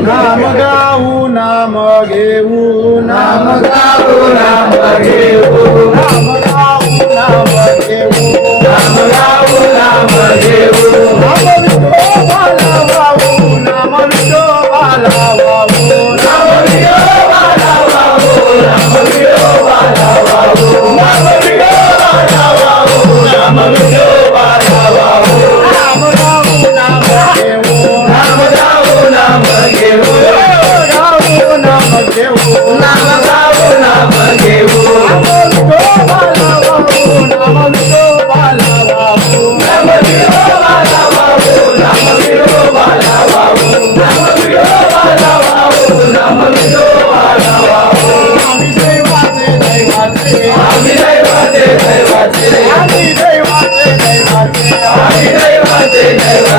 नाम गाऊ नाम घेऊ नाम गाऊ नाम घेऊ नाम गाऊ नाम घेऊ नाम गाऊ नाम घेऊ.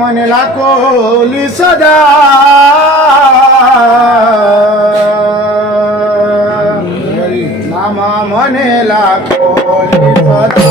मनेला कोली सदा. मामा मनेला कोली सदा.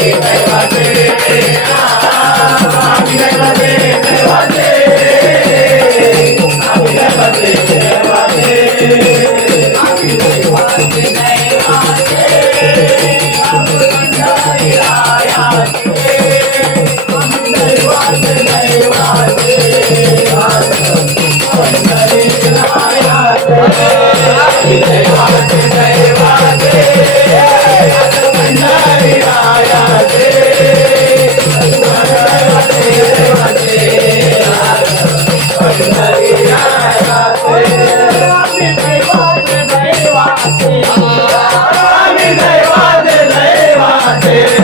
Hare Hare head.